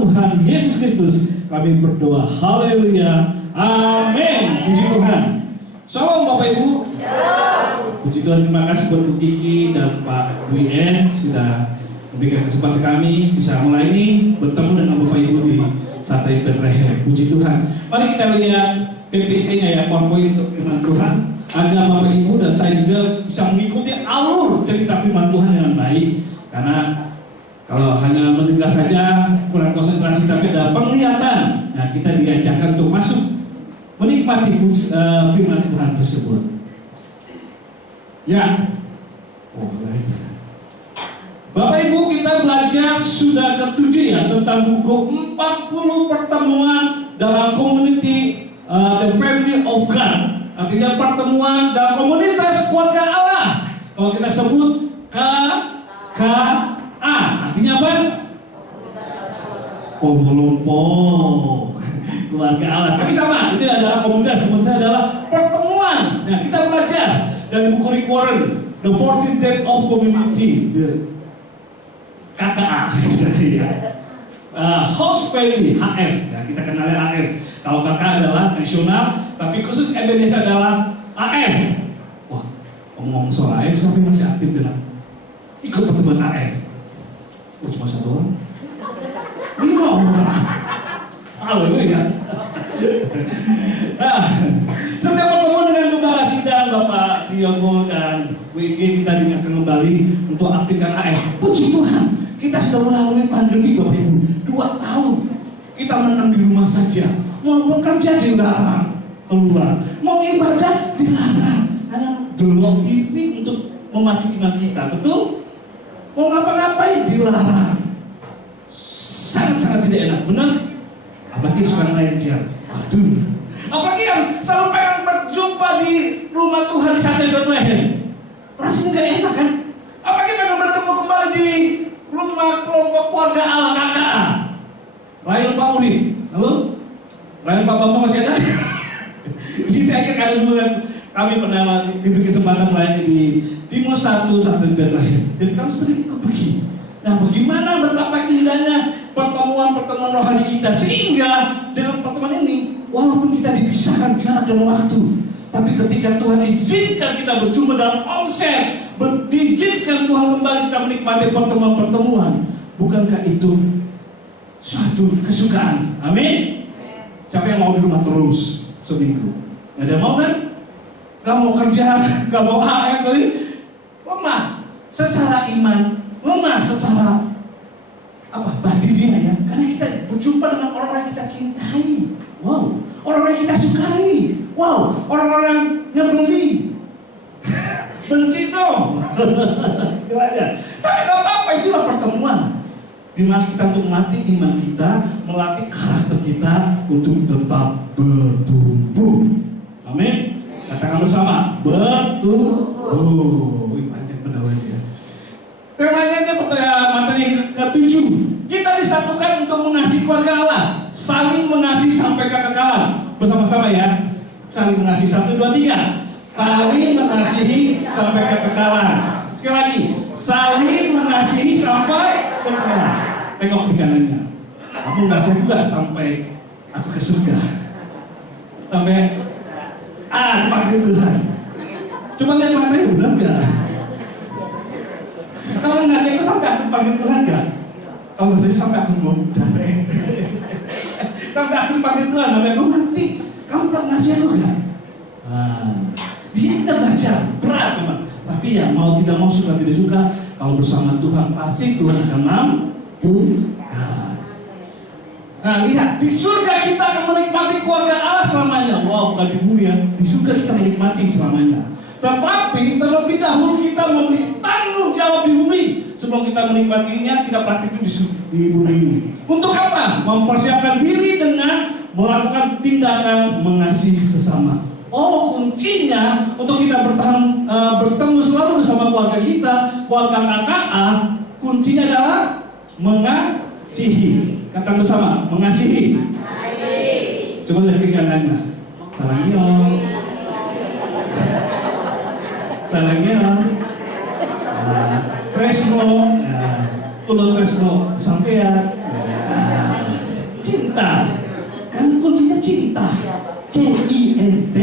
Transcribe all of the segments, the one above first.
Tuhan Yesus Kristus kami berdoa. Haleluya. Amin. Puji Tuhan. Shalom Bapak Ibu. Puji Tuhan, terima kasih buat Bu Kiki dan Pak Wien sudah memberikan kesempatan kami bisa melayani bertemu dengan Bapak Ibu di Satria Bethlehem. Puji Tuhan. Mari kita lihat PPT-nya ya, PowerPoint untuk firman Tuhan, agar Bapak Ibu dan saya juga bisa mengikuti alur cerita firman Tuhan dengan baik. Karena kalau hanya mendengar saja kurang konsentrasi, tapi ada penglihatan. Nah, kita diajarkan untuk masuk menikmati firman Tuhan tersebut. Ya, Bapak Ibu, kita belajar sudah ke-7 ya tentang buku 40 pertemuan dalam community the family of God. Artinya pertemuan dalam komunitas keluarga Allah. Kalau kita sebut KKA, artinya apa? Kelompok keluarga Allah. Tapi sama, itu adalah komunitas adalah pertemuan. Nah, kita belajar dari buku Rick Warren, The 14 Days of Community, the KKA, Host Family, HF. Ya, kita kenalnya HF. Kalau KKA adalah nasional, tapi khusus Indonesia adalah AF. Wah, ngomong soal AF, siapa yang masih aktif dengan ikut pertemuan AF? Oh, cuma satu orang? 5 orang. Haleluya. Nah, setiap pertemuan dengan Gembala Sidang Bapak Diogo dan WG kita diingatkan kembali untuk aktifkan AF. Puji Tuhan, kita sudah melalui pandemi Bapak Ibu 2 tahun. Kita menang di rumah saja. Mau bekerja dilarang keluar, mau ibadah dilarang. Hanya download TV untuk memacu iman kita, betul? Mau ngapa-ngapain dilarang. Sangat-sangat tidak enak, benar? Apalagi sekarang aja. Aduh. Apalagi yang selalu pengen berjumpa di rumah Tuhan di Satria Bethlehem. Rasanya gak enak kan? Apalagi pengen bertemu kembali di rumah kelompok keluarga Allah KKA. Rayon Pak Uri, halo? Rayon Pak Bambang masih ada? Jadi saya kira kalian dulu kan kami pernah diberi kesempatan melayani di Timur 1 Satria Bethlehem. Jadi kami sering pergi. Nah, bagaimana betapa indahnya pertemuan-pertemuan rohani kita, sehingga dalam pertemuan ini walaupun kita dipisahkan jarak dan waktu, tapi ketika Tuhan izinkan kita berjumpa dalam omset, diizinkan Tuhan kembali kita menikmati pertemuan-pertemuan, bukankah itu suatu kesukaan? Amin. Siapa yang mau di rumah terus seminggu? Gak ada yang mau kan? Gak mau kerja, gak mau AF, lemah secara iman, lemah secara batinnya ya, karena kita berjumpa dengan orang-orang yang kita cintai, wow, orang-orang yang kita sukai, wow, orang-orang yang beli, benci dong, kira aja. Tapi gak apa-apa, itulah pertemuan di mana kita untuk melatih iman kita, melatih karakter kita untuk tetap bertumbuh. Amin. Katakan bersama, bertumbuh. Wih, panjang benar ya. Temanya materi ke-7. Kita disatukan untuk mengasihi keluarga Allah, saling mengasihi sampai kekekalan. Bersama-sama ya. Saling mengasihi, 1, 2, 3. Saling mengasihi sampai kekekalan. Sekali lagi, saling mengasihi sampai kekekalan. Tengok di kanannya. Aku mengasihi juga sampai aku ke surga. Sampai dipanggil Tuhan. Cuma lihat materi, bilang enggak. Kamu ngasih aku sampai aku panggil Tuhan enggak? Kamu ngasih sampai aku mau damai. Sampai aku panggil Tuhan, sampai aku mati. Kamu tak ngasih aku enggak? Di sini kita belajar berat memang. Tapi ya mau tidak mau, suka tidak suka, kalau bersama Tuhan pasti Tuhan akan mampu. Nah, lihat, di surga kita akan menikmati keluarga Allah selamanya. Wow, bukan di bumi ya. Di surga kita menikmati selamanya. Tetapi terlebih dahulu kita memiliki tanggung jawab di bumi. Sebelum kita menikmatinya, kita praktik di bumi ini. Untuk apa? Mempersiapkan diri dengan melakukan tindakan mengasihi sesama. Oh, kuncinya untuk kita bertemu selalu bersama keluarga kita, keluarga KKA, kuncinya adalah mengasihi. Kata bersama, mengasihi. Coba lihat ke kanannya. Sarangnya. Sarangnya. Tresno. Pulau Tresno sampai ya. cinta. C-I-N-T.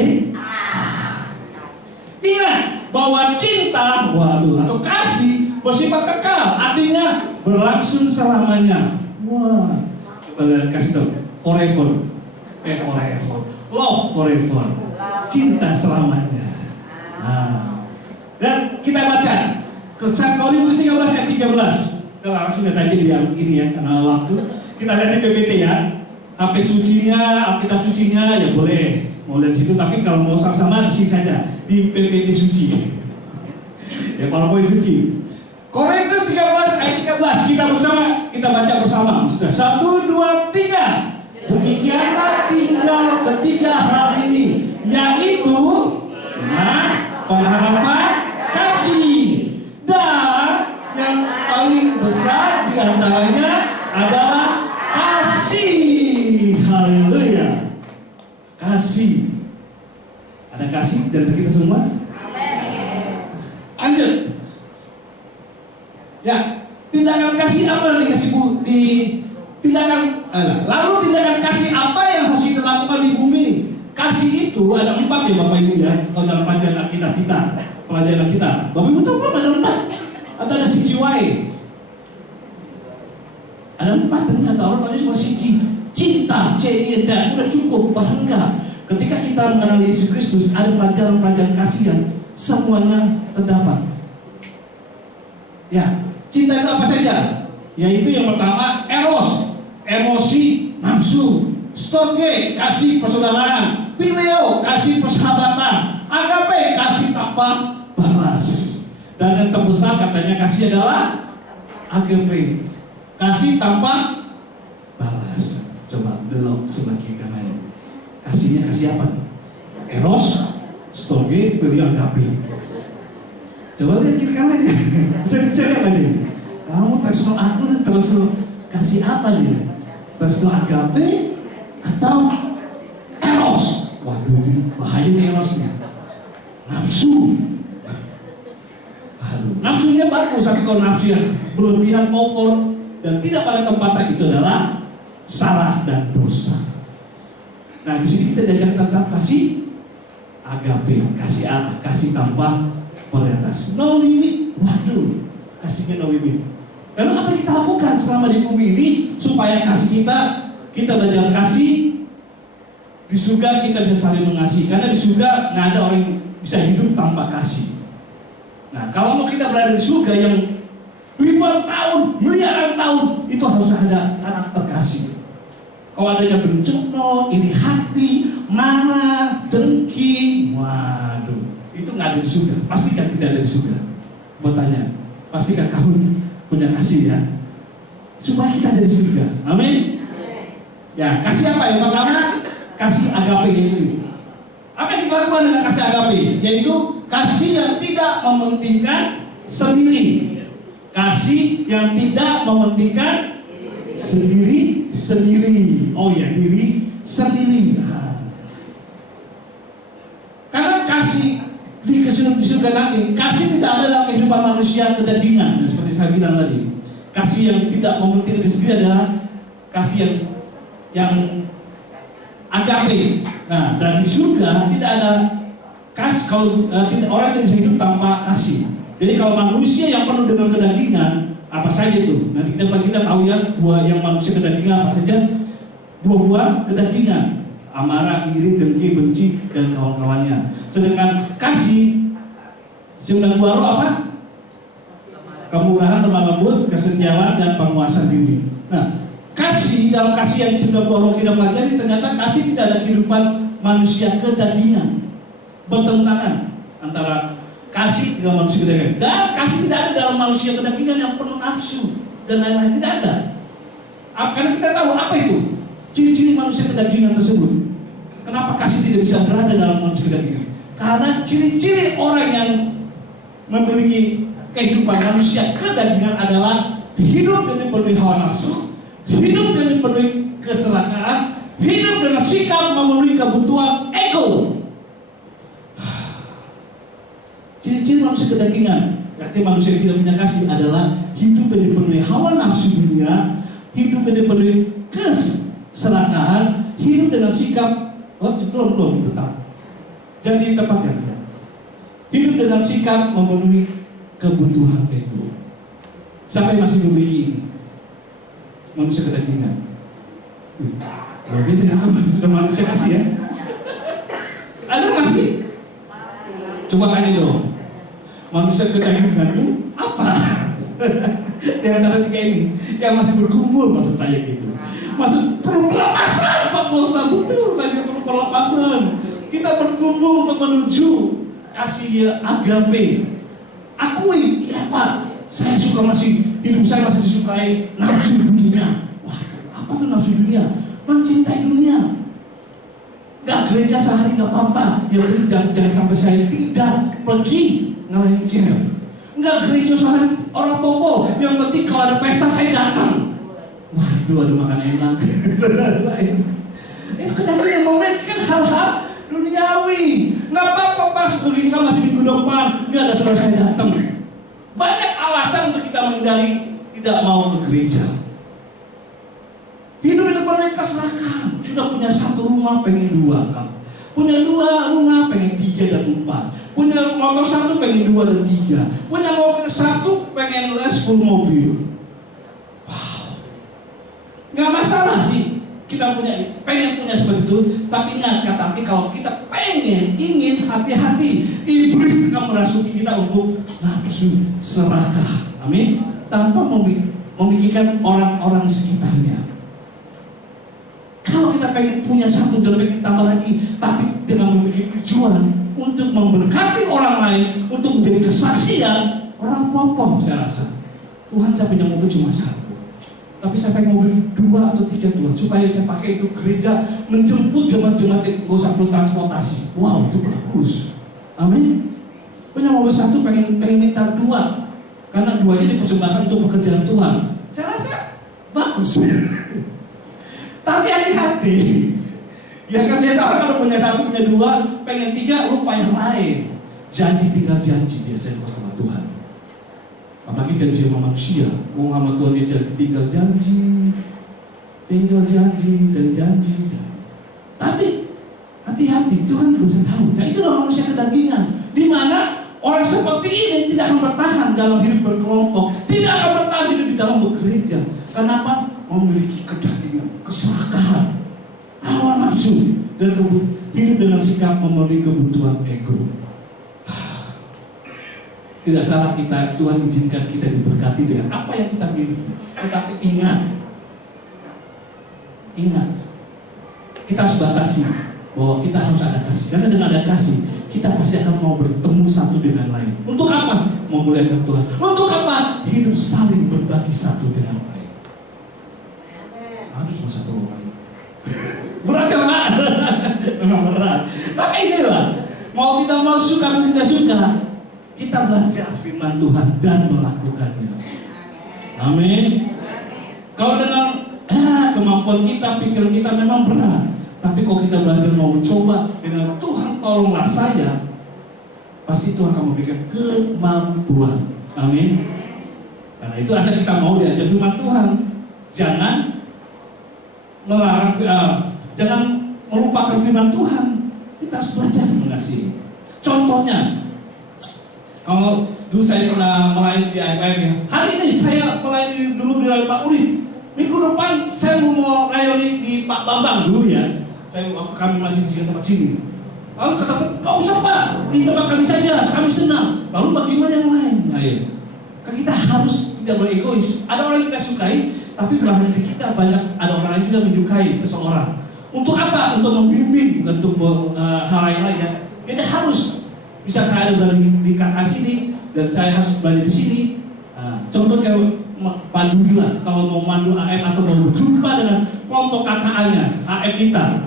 Ingat bahwa cinta, atau kasih bersifat kekal, artinya berlangsung selamanya. Wah, coba lihat, kasih tahu, forever, love forever, cinta selamanya. Nah, dan kita baca Korintus 13 ayat 13. Kita langsung lihat aja di ini ya, karena waktu. Kita lihat di PPT ya. HP sucinya, Alkitab sucinya ya boleh mau lihat situ, tapi kalau mau sama-sama di sini saja di PPT suci. Ya PowerPoint suci. Korintus 13 ayat 13 kita baca bersama. Sudah 1, 2, 3. Demikianlah tinggal ketiga hal ini, yaitu pengharapan, kasih, dan yang paling besar di antaranya adalah kasih. Haleluya. Kasih. Ada kasih dari kita semua? Lanjut. Ya, tindakan kasih apa yang dikasih di tindakan lalu tindakan kasih apa yang harus kita lakukan di bumi ini? Kasih itu ada 4 ya Bapak Ibu ya. Kalau dalam pelajaran kita, Bapak Ibu tahu belum ada 4? Atau ada CGY? Ada 4 ternyata, orang tanya cuma cinta, C-I-N-T, udah cukup, bangga. Ketika kita mengenal Yesus Kristus, ada pelajaran-pelajaran kasih yang semuanya terdapat. Ya, cinta itu apa saja? Yaitu yang pertama, eros, emosi, nafsu. Storge, kasih persaudaraan. Phileo, kasih persahabatan. Agape, kasih tanpa balas. Dan yang terbesar katanya kasih adalah agape, kasih tanpa balas. Coba belok sebagai kanannya. Kasihnya kasih apa nih? Eros, storge, phileo, agape. Coba lihat kiri kanannya. Saya lihat aja. Kamu terus aku terus kasih apa nih? Terus agape atau eros? Waduh, ini bahaya nih erosnya. Nafsu. Nafsunya bagus, tapi kalau nafsu yang berlebihan, over dan tidak pada tempatnya, itu adalah salah dan dosa. Nah, di sini kita diajar tentang kasih agape, kasih Allah, kasih tanpa orientasi, no limit. Waduh, kasihnya no limit. Lalu apa yang kita lakukan selama di bumi ini supaya kasih kita belajar kasih? Di surga kita bisa saling mengasihi, karena di surga nggak ada orang yang bisa hidup tanpa kasih. Nah, kalau mau kita berada di surga yang ribuan tahun, miliaran tahun, itu harus ada karakter kasih. Kalau adanya bencana, iri hati, marah, dengki, waduh, itu nggak ada di surga. Pastikan tidak ada di surga. Bertanya, pastikan kamu punya kasih ya, supaya kita ada di surga. Amin. Ya, kasih apa yang pertama? Kasih agape ini. Apa yang kita lakukan dengan kasih agape? Yaitu kasih yang tidak mementingkan sendiri. Kasih yang tidak mementingkan sendiri. Oh ya, diri sendiri. Karena kasih di surga nanti, kasih tidak ada dalam kehidupan manusia kedagingan. Seperti saya bilang tadi, kasih yang tidak mementingkan diri sendiri adalah kasih yang agape. Nah, dan di surga tidak ada kasih. Kalau orang yang bisa hidup tanpa kasih. Jadi kalau manusia yang penuh dengan kedagingan, apa saja itu? Nanti kita tahu ya, buah yang manusia kedagingan apa saja? Buah-buah kedagingan, amarah, iri, dengki, benci, dan kawan-kawannya. Sedangkan kasih, 9 buah roh apa? Kemurahan, lemah lembut, kesetiaan, dan penguasaan diri. Nah, kasih, dalam kasih yang 9 buah roh kita pelajari, ternyata kasih tidak ada kehidupan manusia kedagingan. Bertentangan antara kasih dengan manusia kedagingan. Dan kasih tidak ada dalam manusia kedagingan yang penuh nafsu dan lain-lain, tidak ada. Karena kita tahu apa itu ciri-ciri manusia kedagingan tersebut. Kenapa kasih tidak bisa berada dalam manusia kedagingan? Karena ciri-ciri orang yang memiliki kehidupan manusia kedagingan adalah hidup yang dipenuhi hawa nafsu, hidup yang dipenuhi keserakahan, hidup dengan sikap memenuhi kebutuhan ego. Ciri-ciri manusia kedagingan, berarti manusia yang tidak punya kasih adalah hidup yang dipenuhi hawa nafsu dunia, hidup yang dipenuhi keserakahan, hidup dengan sikap Oh, belum tetap. Jadi tepatkan ya. Hidup dengan sikap memenuhi kebutuhan ego. Siapa yang masih memiliki ini? Manusia kedagingan. Lebih tidak sama manusia kasih ya. Ada masih? Coba tanya dong. Manusia kedagingan itu apa? Di antara tiga ini yang masih bergumul, maksud saya gitu. Maksud perlu pelepasan, Pak Bosa, betul saja perlu pelepasan. Kita berkumpul untuk menuju kasih agape. Akui, iya Pak, saya suka hidup saya masih disukai nafsu dunia. Wah, apa tuh nafsu dunia? Mencintai dunia. Gak gereja sehari gak apa-apa. Ya jangan sampai saya tidak pergi ngelain cewek. Enggak gereja sehari orang popo. Yang penting kalau ada pesta saya datang. Waduh, ada makan enak. Itu kadang-kadang memikirkan hal-hal duniawi. Nggak apa-apa pas kita masih minggu depan, nggak ada saudara saya datang. Banyak alasan untuk kita menghindari tidak mau ke gereja. Hidup dengan penuh keserakahan. Sudah punya satu rumah, pengen dua kan. Punya dua rumah, pengen 3 dan 4. Punya motor satu, pengen 2 dan 3. Punya mobil satu, pengen 10 mobil. Nggak masalah sih kita pengen punya seperti itu, tapi ingat kata kalau kita ingin hati-hati, iblis akan merasuki kita untuk nafsu serakah, amin, tanpa memikirkan orang-orang sekitarnya. Kalau kita pengen punya satu dan pengen tambah lagi, tapi dengan memiliki tujuan untuk memberkati orang lain, untuk menjadi kesaksian, orang pokok saya rasa Tuhan, saya punya mobil cuma satu, tapi saya pengen mobil 2 atau 3 Tuhan, supaya saya pakai itu gereja menjemput jemaat-jemaat yang gak usah perlu transportasi. Wow, itu bagus. Amin. Punya mobil satu pengen minta 2, karena 2-nya dipersembahkan untuk pekerjaan Tuhan. Saya rasa bagus. Tapi hati-hati. Ya kan saya tahu kalau punya 1, punya 2, pengen 3, lupa yang lain. Janji tinggal janji biasanya sama Tuhan. Apalagi janji sama manusia. Sama Tuhan dia tinggal janji dan janji. Tapi hati-hati, Tuhan sudah tahu. Nah itulah manusia kedagingan, di mana orang seperti ini tidak akan bertahan dalam hidup berkelompok, tidak akan bertahan hidup di dalam gereja. Kenapa? Memiliki kedagingan, keserakahan, hawa nafsu, dan hidup dengan sikap memenuhi kebutuhan ego. Tidak salah Tuhan izinkan kita diberkati dengan apa yang kita miliki. Tetapi ingat, kita harus batasi bahwa kita harus ada kasih. Karena dengan ada kasih, kita pasti akan mau bertemu satu dengan lain. Untuk apa? Memuliakan Tuhan. Untuk apa? Hidup saling berbagi satu dengan lain. Harus cuma satu orang. Berat ya Pak? Memang berat. Tapi inilah, mau kita mau suka atau tidak suka, kita belajar firman Tuhan dan melakukannya. Amin. Kalau dengan kemampuan kita, pikiran kita memang berat, tapi kalau kita belajar mau mencoba dengan Tuhan tolonglah saya, pasti Tuhan akan memberikan kemampuan. Amin. Karena itu asal kita mau diajar firman Tuhan, jangan melarang, jangan melupakan firman Tuhan. Kita harus belajar mengasihi. Contohnya, kalau dulu saya pernah melayani di AFM ya. Hari ini saya melayani dulu di Pak Uri. Minggu depan saya mau melayani di Pak Bambang dulu ya. Kami masih di tempat sini. Lalu katakan, gak usah Pak, di tempat kami saja, kami senang. Lalu bagaimana yang lain? Nah ya, kan kita harus tidak boleh egois. Ada orang yang kita sukai, tapi bukan hanya kita, banyak ada orang lain juga menyukai seseorang. Untuk apa? Untuk membimbing, untuk hal lain ya. Kita harus. Bisa saya ada berada di KK sini dan saya harus berada di sini. Contoh kayak Pak Dudila, kalau mau mandu AM atau mau berjumpa dengan kelompok KKA-nya, AM kita,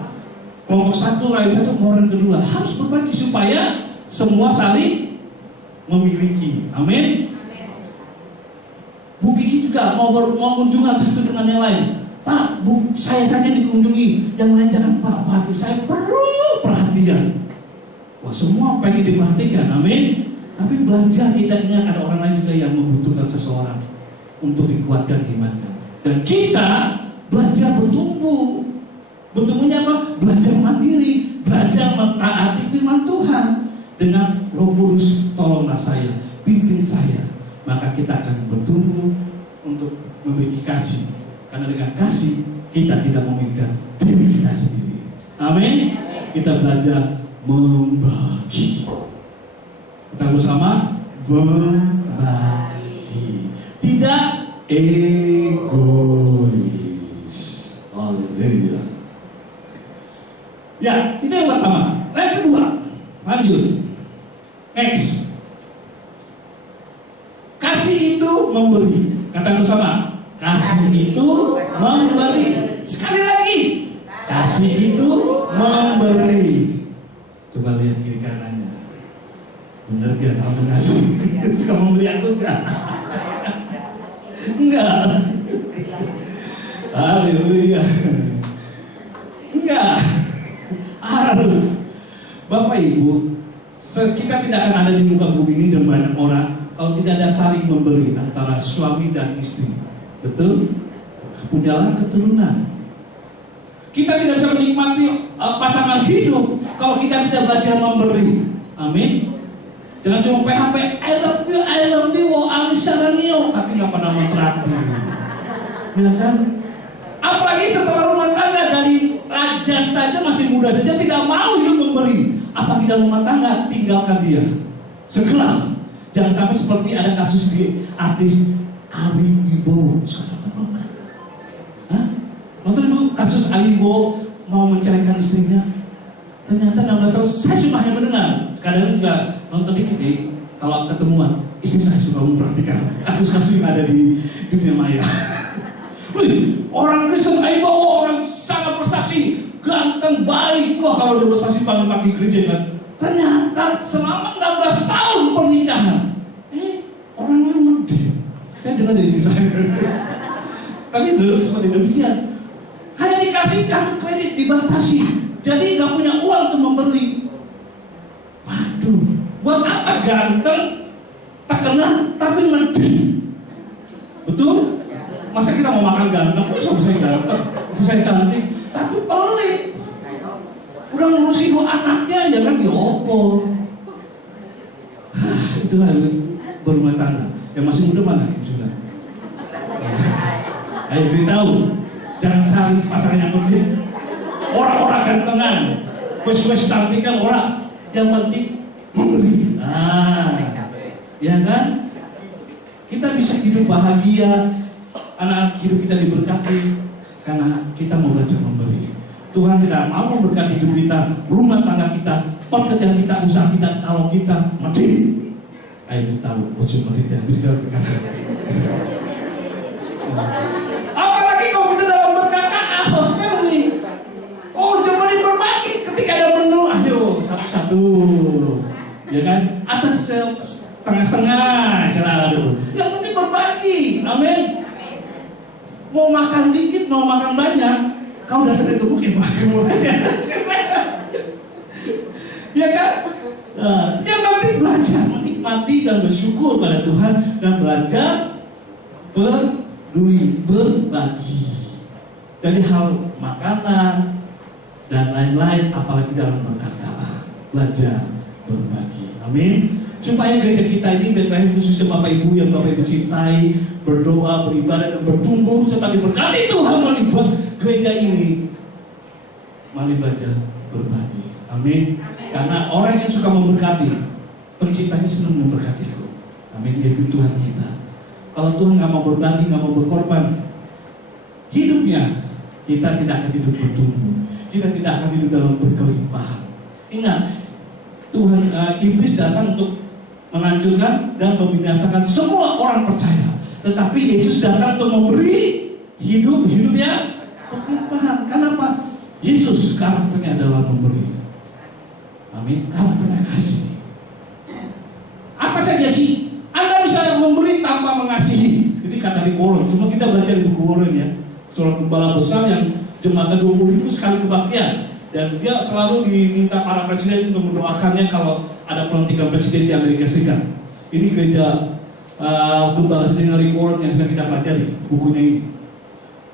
kelompok 1, AM 1, orang kedua harus berbagi supaya semua saling memiliki. Amin. Bu Kiki juga mau kunjungan satu dengan yang lain. Pak, Bu, saya saja dikunjungi, yang lain jangan Pak. Waduh, saya perlu perhatian. Wah, semua pengen diperhatikan, amin. Tapi belajar kita ingat ada orang lain juga yang membutuhkan seseorang untuk dikuatkan imannya. Dan kita belajar bertumbuh. Bertumbuhnya apa? Belajar mandiri, belajar mentaati firman Tuhan. Dengan Roh Kudus, tolonglah saya, pimpin saya. Maka kita akan bertumbuh untuk memiliki kasih. Karena dengan kasih kita tidak memikirkan diri kita sendiri. Amin. Kita belajar membagi. Kita bersama membagi, tidak egois. Haleluya. Ya, itu yang pertama. Yang kedua, lanjut. Next. Kasih itu memberi. Kata bersama, kasih itu memberi. Sekali lagi, kasih itu memberi. Coba lihat kiri kanannya. Bener gak kamu ngasih? Suka memberi aku gak? Enggak. Haleluya. Enggak. Harus. Bapak Ibu, kita tidak akan ada di muka bumi ini dan banyak orang kalau tidak ada saling memberi antara suami dan istri. Betul? Punyalah keturunan. Kita tidak bisa menikmati pasangan hidup kalau kita tidak belajar memberi. Amin. Jangan cuma PHP, I love you, Alisa Ranio, tapi nggak pernah mentraktir. Ya kan? Apalagi setelah rumah tangga, dari rajin saja masih muda saja tidak mau hidup memberi. Apalagi dalam rumah tangga, tinggalkan dia. Segera. Jangan sampai seperti ada kasus di artis Ari Wibowo. Hah? Nonton dulu kasus Ali Wibowo mau menceraikan istrinya. Ternyata 16 tahun, saya cuma hanya mendengar. Kadang juga nonton dikit kalau ketemuan. Istri saya suka memperhatikan kasus-kasus yang ada di dunia maya. Wih, orang Kristen Ali Wibowo, orang sangat bersaksi, ganteng, baik. Wah, kalau dia bersaksi pagi-pagi gereja kan. Ternyata selama 16 tahun pernikahan, orang lama dia. Saya dengar dari istri saya. Tapi dulu seperti demikian. Hanya dikasih kartu kredit dibatasi. Jadi nggak punya uang untuk membeli. Waduh, buat apa ganteng, terkenal, tapi medhi? Betul? Masa kita mau makan ganteng? Kok saya ganteng, saya cantik, tapi pelit. Udah ngurusin anaknya aja kan diopo. Itulah berumah tangga. Yang masih muda mana? Sudah. Ayo beritahu, jangan saling pasangan yang penting. Orang-orang gantengan, wes cantikan orang, yang penting memberi. Ya kan? Kita bisa hidup bahagia, anak hidup kita diberkati karena kita mau belajar memberi. Tuhan tidak mau memberkati hidup kita, rumah tangga kita, pekerjaan kita, usaha kita, kalau kita mati. Ayo tahu, ucap mati ya, bisa apalagi kalau kita dalam berkata, hospitality. Oh, jangan berbagi ketika ada menu, ayo satu-satu, ya kan? Atas setengah-setengah, selalu. Yang penting berbagi, amin. Mau makan dikit, mau makan banyak. Kau udah sedang gebukin bagimu aja. Ya kan? Yang penting belajar menikmati dan bersyukur pada Tuhan dan belajar peduli, berbagi. Dari hal makanan dan lain-lain, apalagi dalam berkata, belajar berbagi. Amin. Supaya gereja kita ini, Bethlehem khususnya Bapak Ibu yang Bapak Ibu cintai, berdoa, beribadah dan bertumbuh serta diberkati Tuhan melalui gereja ini. Mari belajar berbagi. Amin. Karena orang yang suka memberkati, penciptanya senang memberkati aku. Amin. Yaitu Tuhan kita. Kalau Tuhan nggak mau berbagi, nggak mau berkorban, hidupnya kita tidak akan hidup bertumbuh. Kita tidak akan hidup dalam berkelimpahan. Ingat, Tuhan iblis datang untuk menghancurkan dan membinasakan semua orang percaya. Tetapi Yesus datang untuk memberi hidupnya berkelimpahan. Kenapa? Yesus karakternya adalah memberi. Amin. Karakternya kasih. Apa saja sih? Anda bisa memberi tanpa mengasihi. Jadi kata di Warren, semua kita belajar di buku Warren ya. Seorang gembala besar yang jemaatnya 20.000 sekali kebaktian. Dan dia selalu diminta para presiden untuk mendoakannya kalau ada pelantikan presiden di Amerika Serikat. Ini gereja gembala sendiri Rick Warren yang sedang kita pelajari bukunya ini.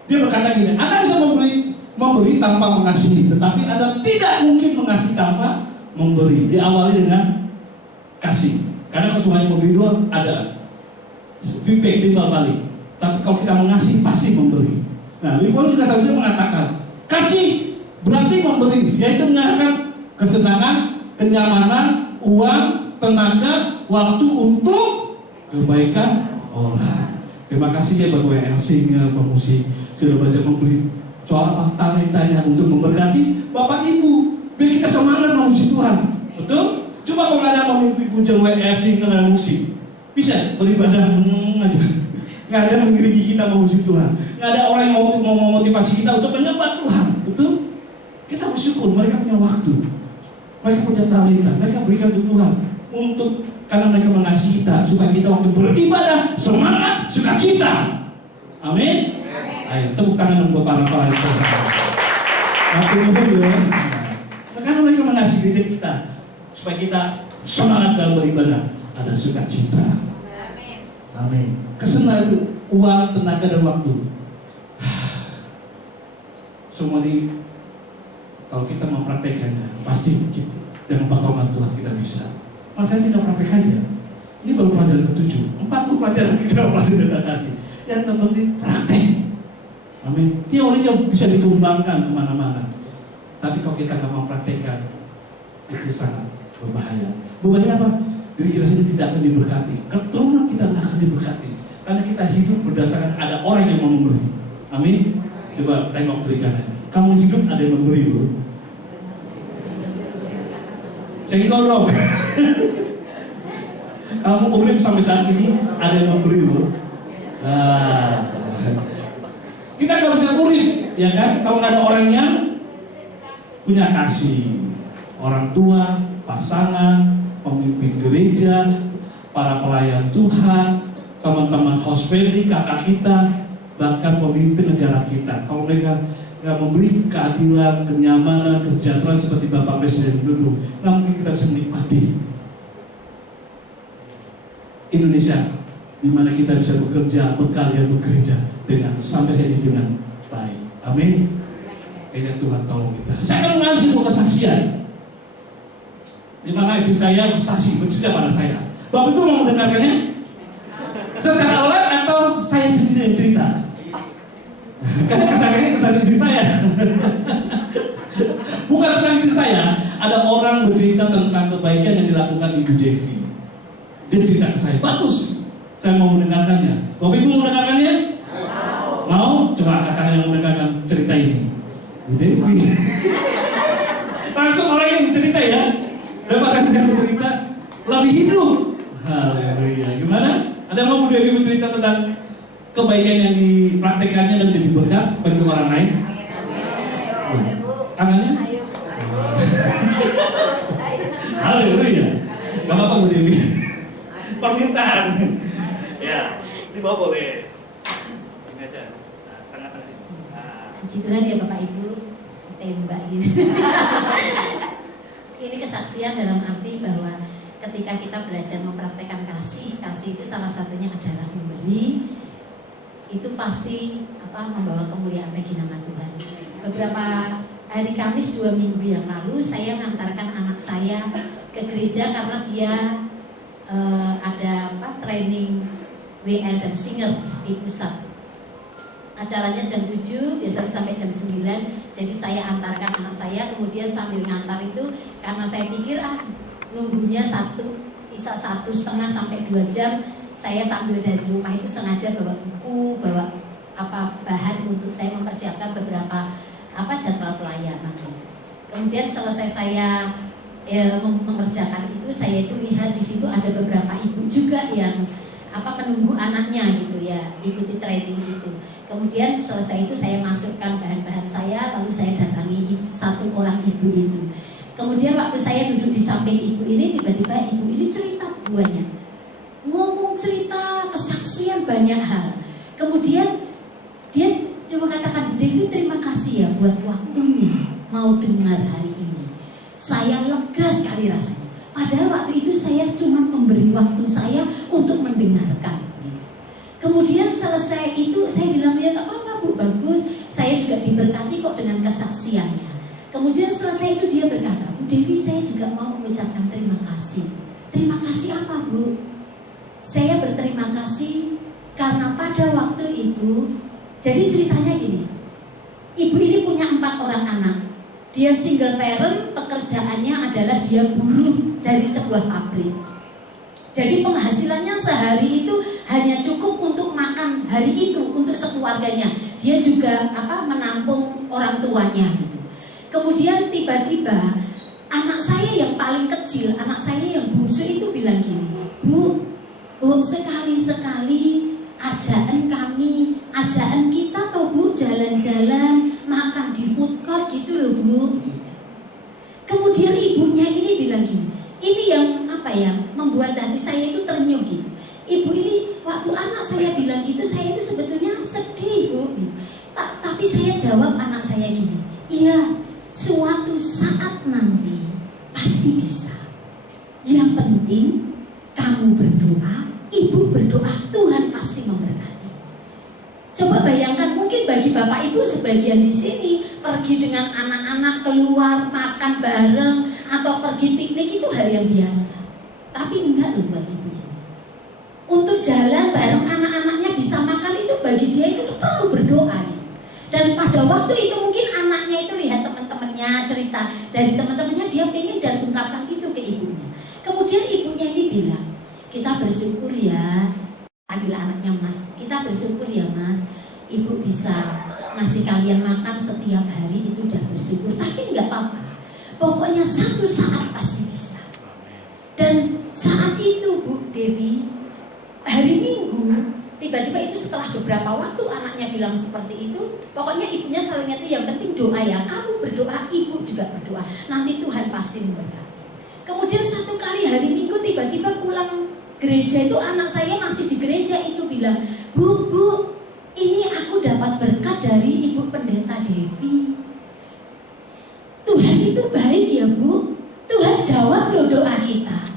Dia berkata gini, Anda bisa memberi memberi tanpa mengasihi, tetapi Anda tidak mungkin mengasihi tanpa memberi. Diawali dengan kasih. Karena kalau cuma memberi doang ada feedback timbal balik. Tapi kalau kita mengasihi pasti memberi. Nah, Paulus juga seharusnya mengatakan kasih berarti memberi, yaitu menyerahkan kesenangan, kenyamanan, uang, tenaga, waktu untuk kebaikan orang. Terima kasih ya buat WLC nya pemusik sudah banyak memberi soal apa talentanya untuk memberkati Bapak Ibu biar kita semangat memuji Tuhan. Betul? Coba kalau nggak ada memimpin pujian WLC dengan musik, bisa beribadah aja. Nggak ada mengiringi kita memuji Tuhan. Nggak ada orang yang mau memotivasi kita untuk menyembah Tuhan. Betul? Kita bersyukur mereka punya waktu, mereka punya talenta, mereka berikan untuk Tuhan karena mereka mengasihi kita supaya kita waktu beribadah semangat, sukacita. Amin. Ayo tepuk tangan untuk para itu. Karena mereka mengasihi diri kita supaya kita semangat dalam beribadah, ada sukacita. Amin. Kesenangan itu uang, tenaga dan waktu. Semua ini kalau kita mempraktekannya pasti dengan pertolongan Tuhan kita bisa. Masa kita praktekannya. Ini baru pelajaran ke-7. 40 pelajaran kita pelajari tentang kasih. Yang terpenting praktek. Amin. Teorinya bisa dikembangkan kemana-mana. Tapi kalau kita nggak mempraktekkan, itu sangat berbahaya. Berbahaya apa? Diri kita sendiri tidak akan diberkati. Keturunan kita tidak akan diberkati. Karena kita hidup berdasarkan ada orang yang mau memberi. Amin. Coba tengok kiri kanannya. Kamu hidup ada yang memberi, bro. Senggol dong. Kamu urip sampai saat ini ada yang memberi, bro. Kita nggak bisa urip, ya kan? Kalau nggak ada orang yang punya kasih, orang tua, pasangan, pemimpin gereja, para pelayan Tuhan, teman-teman hospedi, kakak kita, bahkan pemimpin negara kita. Kalau mereka nggak memberi keadilan, kenyamanan, kesejahteraan seperti Bapak Presiden dulu, nggak mungkin kita bisa menikmati Indonesia, di mana kita bisa bekerja, berkarya, bekerja dengan sampai ini dengan baik. Amin. Kayaknya Tuhan tolong kita. Saya akan mengalami sebuah kesaksian di mana istri saya bersaksi bercerita pada saya. Bapak itu mau mendengarkannya secara live atau saya sendiri yang cerita? Karena kesaksiannya kesaksian istri saya. Bukan tentang istri saya. Ada orang bercerita tentang kebaikan yang dilakukan Ibu Devi. Dia cerita ke saya, bagus. Saya mau mendengarkannya. Bapak Ibu mau mendengarkannya? Mau? Coba katakan yang mendengarkan cerita ini. Ibu Devi. Langsung orang yang bercerita ya. Dapatkan dia bercerita lebih hidup. Haleluya. Gimana? Ada yang mau Bu Devi bercerita tentang kebaikan yang dipraktekannya dan jadi berkat bagi orang lain? Tangannya? Haleluya. Gak apa-apa Bu Devi. Permintaan. Ya, ini bawa boleh. Ini aja. Nah, tengah-tengah sini. Puji Tuhan ya Bapak Ibu. Tembak gitu. Ini kesaksian dalam arti bahwa ketika kita belajar mempraktekkan kasih itu salah satunya adalah memberi. Itu pasti membawa kemuliaan bagi nama Tuhan. Beberapa hari Kamis 2 minggu yang lalu saya mengantarkan anak saya ke gereja karena dia ada training WL dan singer di pusat. Acaranya jam 7, biasanya sampai jam 9. Jadi saya antarkan anak saya, kemudian sambil ngantar itu karena saya pikir nunggunya bisa 1,5 sampai 2 jam, saya sambil dari rumah itu sengaja bawa buku, bawa bahan untuk saya mempersiapkan beberapa jadwal pelayanan. Kemudian selesai saya mengerjakan itu, saya itu lihat di situ ada beberapa ibu juga yang menunggu anaknya gitu ya, ikuti training itu. Kemudian selesai itu saya masukkan bahan-bahan saya, lalu saya datangi satu orang ibu itu. Kemudian waktu saya duduk di samping ibu ini, tiba-tiba ibu ini cerita banyak, ngomong cerita kesaksian banyak hal. Kemudian dia coba katakan, Devi terima kasih ya buat waktunya mau dengar hari ini. Saya lega sekali rasanya. Padahal waktu itu saya cuma memberi waktu saya untuk mendengarkan. Kemudian selesai itu saya bilang, ya gak apa-apa Bu, bagus. Saya juga diberkati kok dengan kesaksiannya. Kemudian selesai itu dia berkata, Bu Dewi, saya juga mau mengucapkan terima kasih. Terima kasih apa, Bu? Saya berterima kasih karena pada waktu itu, jadi ceritanya gini, ibu ini punya 4 orang anak. Dia single parent, pekerjaannya adalah dia buruh dari sebuah pabrik. Jadi penghasilannya sehari itu hanya cukup untuk makan hari itu untuk sekeluarganya. Dia juga menampung orang tuanya gitu. Kemudian tiba-tiba anak saya yang paling kecil, anak saya yang bungsu itu bilang gini, Bu, sekali-sekali ajaan kita tuh Bu jalan-jalan makan di food court gitu loh Bu gitu. Kemudian ibunya ini bilang gini, ini yang membuat hati saya itu ternyuh gitu. Ibu ini waktu anak saya bilang gitu, saya itu sebetulnya sedih Bu gitu. Tapi saya jawab anak saya gini, iya, suatu saat nanti pasti bisa. Yang penting kamu berdoa, ibu berdoa, Tuhan pasti memberkati. Coba bayangkan, mungkin bagi bapak ibu sebagian di sini pergi dengan anak-anak keluar makan bareng atau pergi piknik itu hal yang biasa. Tapi enggak loh buat ibu ini. Untuk jalan bareng anak-anaknya bisa makan itu bagi dia itu perlu berdoa gitu. Dan pada waktu itu mungkin anaknya itu lihat teman-temannya cerita dari teman-temannya, dia pengen dan ungkapkan itu ke ibunya. Kemudian ibunya ini bilang, kita bersyukur ya, panggil anaknya Mas, kita bersyukur ya Mas, ibu bisa ngasih kalian makan setiap hari, itu udah bersyukur. Tapi nggak apa-apa, pokoknya satu saat pasti bisa. Dan saat itu Bu Dewi, hari Minggu, tiba-tiba itu setelah beberapa waktu anaknya bilang seperti itu, pokoknya ibunya selalu ngerti, yang penting doa ya, kamu berdoa, ibu juga berdoa, nanti Tuhan pasti memberkati. Kemudian satu kali hari Minggu tiba-tiba pulang gereja itu, anak saya masih di gereja itu bilang, Bu, ini aku dapat berkat dari Ibu Pendeta Devi. Tuhan itu baik ya Bu, Tuhan jawab loh doa kita.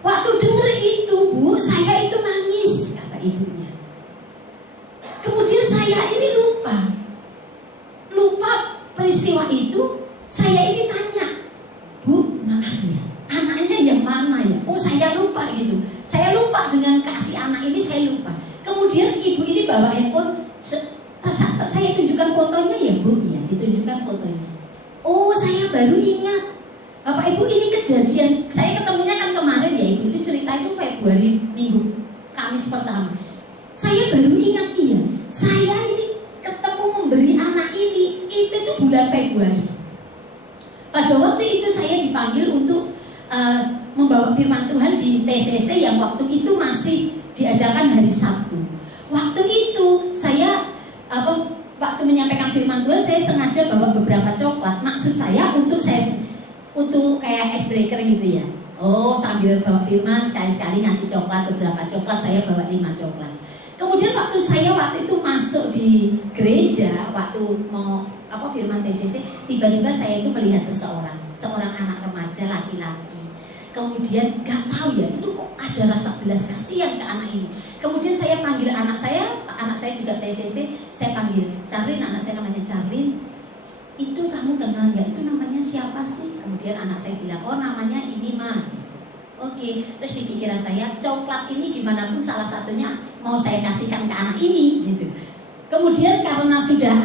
Waktu dengar itu Bu, saya itu nangis, kata ibunya. Kemudian saya ini lupa peristiwa itu. Saya ini tanya, Bu, maaf ya, anaknya yang mana ya? Oh saya lupa gitu. Saya lupa dengan kasih anak ini, saya lupa. Kemudian ibu ini bawa handphone, saya tunjukkan fotonya ya Bu, ya ditunjukkan fotonya. Oh saya baru ingat, Bapak Ibu ini kejadian, saya ketemunya kan kemarin ya Ibu, itu cerita itu Februari Minggu, Kamis pertama. Saya baru ingat, iya, saya ini ketemu memberi anak ini, itu tuh bulan Februari. Pada waktu itu saya dipanggil untuk membawa firman Tuhan di TCC yang waktu itu masih diadakan hari Sabtu. Waktu itu saya waktu menyampaikan firman Tuhan, saya sengaja bawa beberapa coklat. Maksud saya untuk kayak ice breaker gitu ya. Oh, sambil bawa firman sekali-sekali ngasih coklat, beberapa coklat, saya bawa 5 coklat. Kemudian waktu itu masuk di gereja, waktu mau firman TCC, tiba-tiba saya itu melihat seorang anak remaja laki-laki. Kemudian gak tahu ya, itu kok ada rasa belas kasihan ke anak ini. Kemudian saya panggil anak saya juga TCC, saya panggil Charlin, anak saya namanya Charlin. Itu kamu kenal ya, itu namanya siapa sih? Kemudian anak saya bilang, oh namanya ini mah. Oke, terus di pikiran saya, coklat ini gimana pun salah satunya mau saya kasihkan ke anak ini gitu. Kemudian karena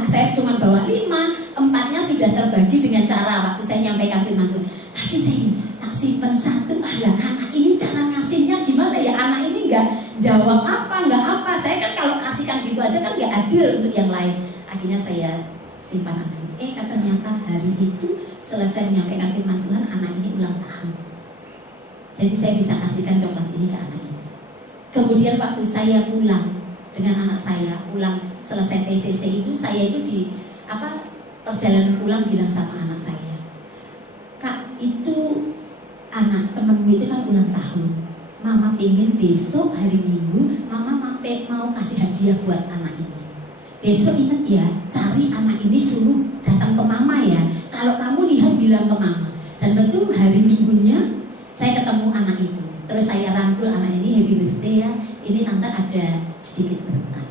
saya cuma bawa 5, 4-nya sudah terbagi dengan cara waktu saya nyampaikan firman Tuhan. Tapi saya tak simpen 1, anak ini cara ngasihnya gimana ya? Anak ini nggak jawab nggak apa. Saya kan kalau kasihkan gitu aja kan nggak adil untuk yang lain. Akhirnya saya simpan anak ini. Ternyata hari itu selesai menyampaikan firman Tuhan, anak ini ulang tahun. Jadi saya bisa kasihkan coklat ini ke anak ini. Kemudian waktu saya pulang dengan anak saya, pulang selesai TCC itu, saya itu di perjalanan pulang bilang sama anak saya, Kak, itu anak temenmu itu kan ulang tahun. Mama pengen besok hari Minggu, Mama mau kasih hadiah buat anak ini. Besok ingat ya, cari anak ini, suruh datang ke Mama ya. Kalau kamu lihat bilang ke Mama. Dan betul hari Minggunya saya ketemu anak itu. Terus saya rangkul anak ini, happy birthday ya. Ini tante ada sedikit berkat.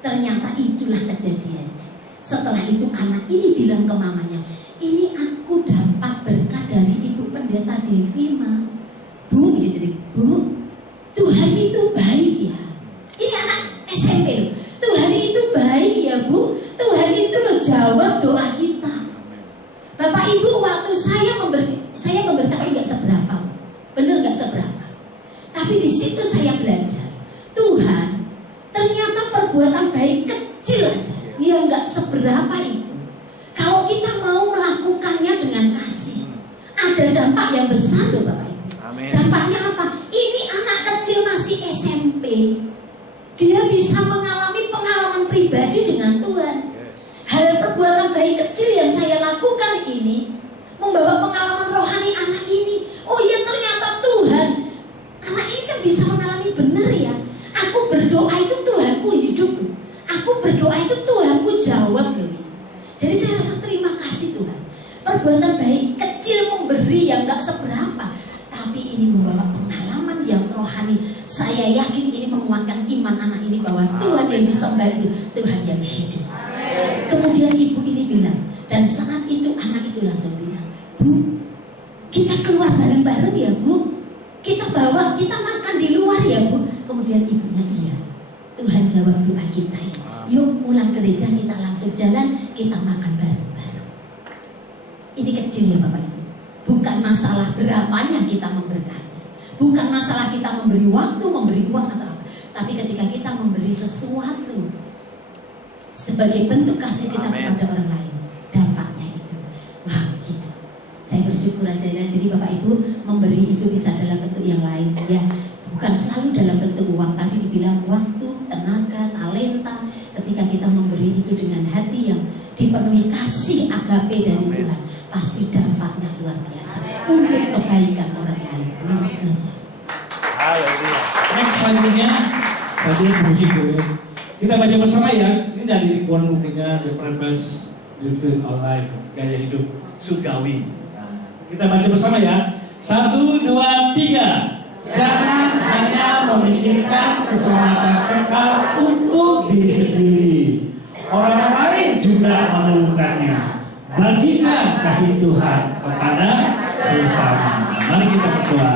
Ternyata itulah kejadiannya. Setelah itu anak ini bilang ke mamanya, ini aku dapat berkat dari Ibu Pendeta Devi, Ma. Bu, gitu, Bu, Tuhan itu baik ya. Ini anak SMP loh. Tuhan itu baik ya, Bu. Tuhan itu loh jawab doa kita. Bapak Ibu, waktu saya memberkati nggak seberapa, bener nggak seberapa. Tapi di situ saya belajar, Tuhan ternyata perbuatan baik kecil aja, yang nggak seberapa itu. Kalau kita mau melakukannya dengan kasih, ada dampak yang besar loh Bapak Ibu. Amin. Dampaknya apa? Ini anak kecil masih SMP, dia bisa mengalami pengalaman pribadi dengan Tuhan. Hal perbuatan baik kecil yang saya lakukan ini membawa pengalaman rohani anak ini. Oh iya, ternyata Tuhan, anak ini kan bisa mengalami benar ya. Aku berdoa itu Tuhanku hidup loh. Aku berdoa itu Tuhanku jawab loh. Jadi saya rasa terima kasih Tuhan. Perbuatan baik kecil memberi yang gak seberapa, tapi ini membawa pengalaman yang rohani. Saya yakin ini menguatkan iman anak ini bahwa Tuhan yang disembah itu Tuhan yang hidup. Kemudian ibu ini bilang, dan saat itu anak itu langsung bilang, Bu, kita keluar bareng-bareng ya Bu. Kita makan di luar ya Bu. Kemudian ibunya, iya, Tuhan jawab doa kita ya. Yuk pulang gereja, kita langsung jalan, kita makan bareng-bareng. Ini kecil ya Bapak Ibu. Bukan masalah berapanya kita memberkati, bukan masalah kita memberi waktu, memberi uang atau apa. Tapi ketika kita memberi sesuatu sebagai bentuk kasih kita kepada orang lain, dampaknya itu, wah gitu. Saya bersyukur aja ya. Jadi Bapak Ibu, memberi itu bisa dalam bentuk yang lain ya, bukan selalu dalam bentuk uang. Tadi dibilang waktu, tenaga, talenta. Ketika kita memberi itu dengan hati yang dipenuhi kasih agape dari Tuhan, pasti dampaknya luar biasa untuk kebaikan orang lain. Haleluya. Next selanjutnya, tadi musik dulu. Kita baca bersama ya. Ini dari ribuan bukunya The Purpose, The Field of Life, gaya hidup surgawi. Nah, kita baca bersama ya. 1, 2, 3. Jangan hanya memikirkan keselamatan kekal untuk diri sendiri. Orang lain juga memerlukannya. Bagikan kasih Tuhan kepada sesama. Mari kita berdoa.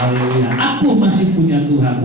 Haleluya. Aku masih punya Tuhan.